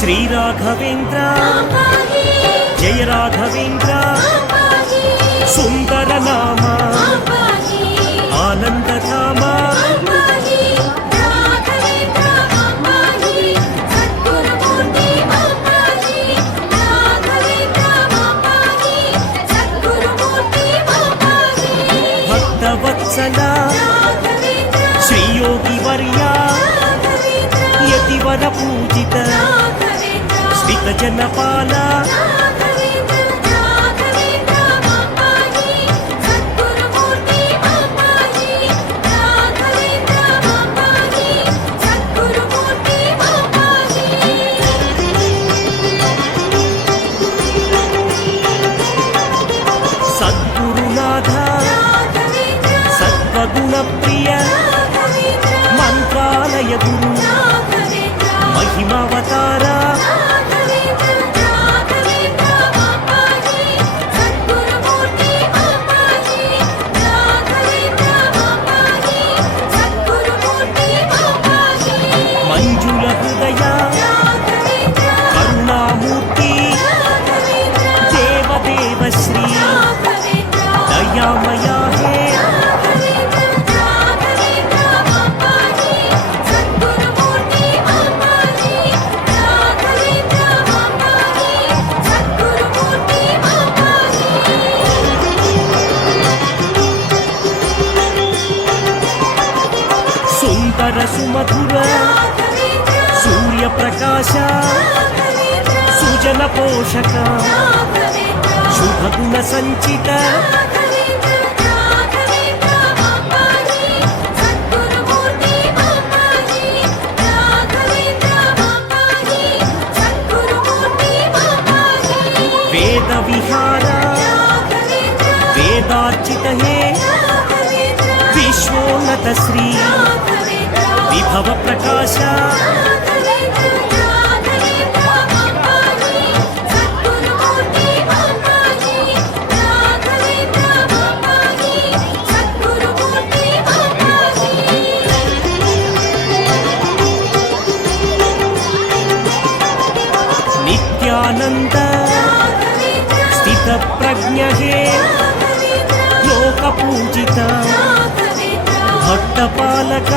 శ్రీ రాఘవేంద్ర జయ రాఘవేంద్ర సుందర నామ ఆనందధామ భక్తవత్సల శ్రీ యోగి వర్య యతివర పూజిత శ్రీత జనపాల సద్గురునాథ సద్వగుణ ప్రియ మంత్రాలయ గురు మహిమావతార మంజుల హృదయ కరుణామూర్తి దేవదేవ శ్రీ దయామయా హే సుందర సుమధుర సూర్య ప్రకాశ సుజన పోషక శుభగుణ సంచిత వేద విహార వేదార్చిత హే విశ్వోన్నత శ్రీ విభవ ప్రకాశ నిత్యానంద స్థిత ప్రజ్ఞ హే లోక పూజిత భక్త పాలక